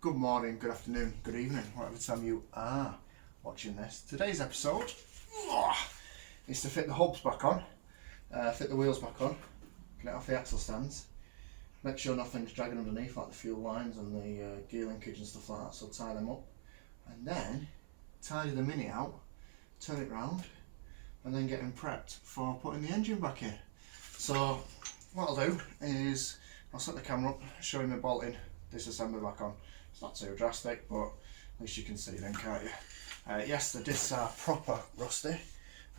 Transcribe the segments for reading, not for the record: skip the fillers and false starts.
Good morning, good afternoon, good evening, whatever time you are watching this. Today's episode is to fit the hubs back on, fit the wheels back on, get it off the axle stands, make sure nothing's dragging underneath like the fuel lines and the gear linkage and stuff like that, so tie them up, and then tidy the Mini out, turn it round, and then get them prepped for putting the engine back in. So what I'll do is I'll set the camera up, show you my bolting, disassembly back on. It's not too drastic, but at least you can see then, can't you? Yes, the discs are proper rusty,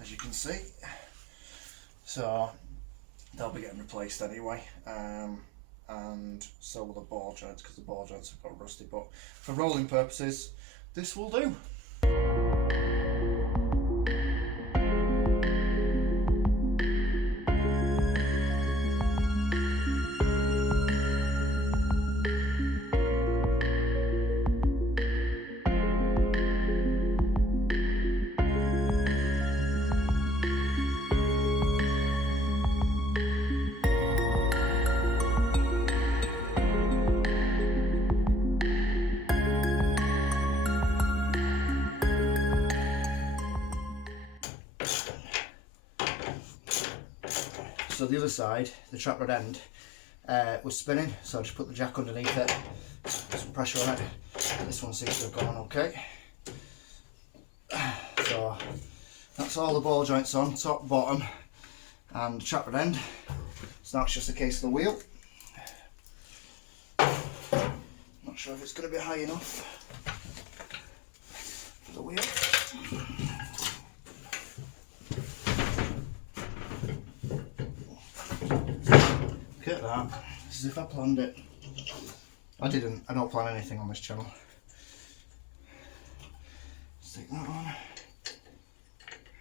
as you can see, so they'll be getting replaced anyway, and so will the ball joints, because the ball joints have got rusty, but for rolling purposes this will do. So the other side, the trap rod end, was spinning, so I just put the jack underneath it, put some pressure on it. This one seems to have gone okay. So that's all the ball joints on, top, bottom, and the trap rod end. So now it's just a case of the wheel. Not sure if it's going to be high enough for the wheel. Look at that, as if I planned it. I didn't, I don't plan anything on this channel. Stick that on.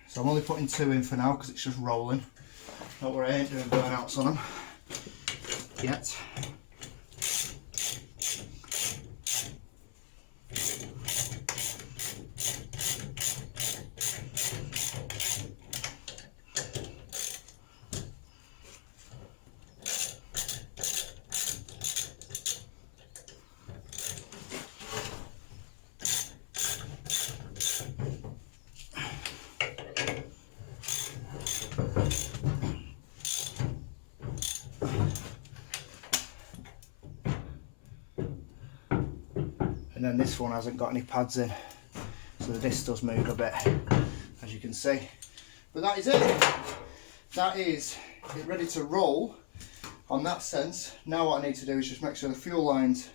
So I'm only putting 2 in for now because it's just rolling. Don't worry, I ain't doing burnouts on them yet. And then this one hasn't got any pads in, so the disc does move a bit, as you can see. But that is it. That is it, ready to roll on that sense. Now what I need to do is just make sure the fuel lines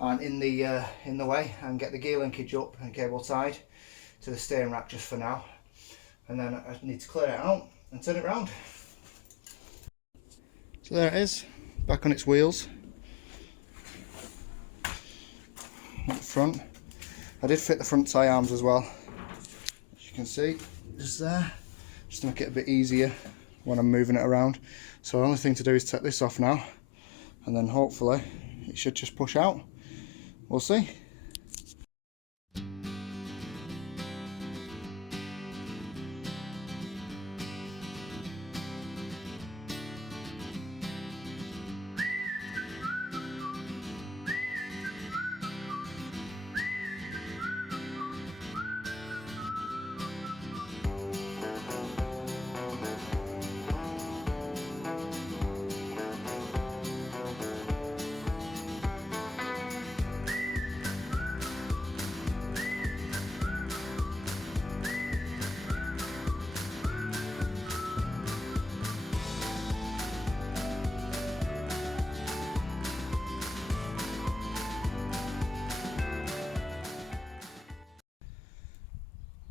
aren't in the way, and get the gear linkage up and cable tied to the steering rack just for now. And then I need to clear it out and turn it round. So there it is, back on its wheels. At the front, I did fit the front tie arms as well, as you can see, just there, just to make it a bit easier when I'm moving it around. So the only thing to do is take this off now, and then hopefully it should just push out. We'll see.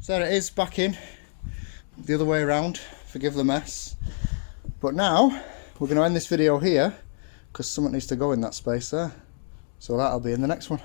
So there it is, back in the other way around. Forgive the mess, but now we're going to end this video here because something needs to go in that space there, so that'll be in the next one.